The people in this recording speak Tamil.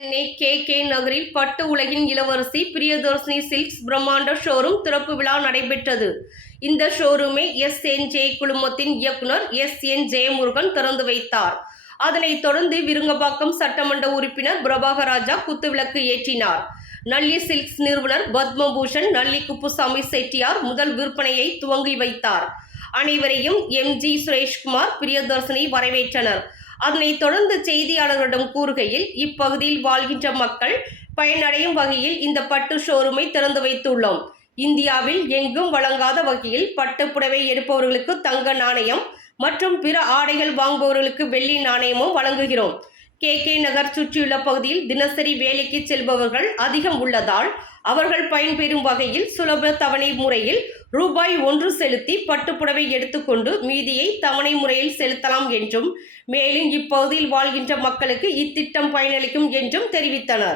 சென்னை கே நகரில் பட்டு உலகின் இளவரசி பிரியதர்ஷினி சில்க்ஸ் பிரம்மாண்ட ஷோரூம் திறப்பு விழா நடைபெற்றது. இந்த ஷோரூமை SNJ குழுமத்தின் இயக்குனர் SN ஜெயமுருகன் திறந்து வைத்தார். அதனைத் தொடர்ந்து விருங்கம்பாக்கம் சட்டமன்ற உறுப்பினர் பிரபாகராஜா குத்துவிளக்கு ஏற்றினார். நல்லி சில்க்ஸ் நிறுவனர் பத்மபூஷன் நல்லி குப்புசாமி செட்டியார் முதல் விற்பனையை துவங்கி வைத்தார். அனைவரையும் MG சுரேஷ்குமார், பிரியதர்ஷினி வரவேற்றனர். அதனைத் தொடர்ந்து செய்தியாளர்களிடம் கூறுகையில், இப்பகுதியில் வாழ்கின்ற மக்கள் பயனடையும் வகையில் இந்த பட்டு ஷோரூமை திறந்து வைத்துள்ளோம். இந்தியாவில் எங்கும் வழங்காத வகையில் பட்டு புடவை எடுப்பவர்களுக்கு தங்க நாணயம் மற்றும் பிற ஆடைகள் வாங்குபவர்களுக்கு வெள்ளி நாணயமும் வழங்குகிறோம். கே நகர் சுற்றியுள்ள பகுதியில் தினசரி வேலைக்கு செல்பவர்கள் அதிகம் உள்ளதால் அவர்கள் பயன்பெறும் வகையில் சுலப தவணை முறையில் ரூபாய் 1 செலுத்தி பட்டுப்புடவை எடுத்துக்கொண்டு மீதியை தவணை முறையில் செலுத்தலாம் என்றும், மேலும் இப்பகுதியில் வாழ்கின்ற மக்களுக்கு இத்திட்டம் பயனளிக்கும் என்றும் தெரிவித்தனர்.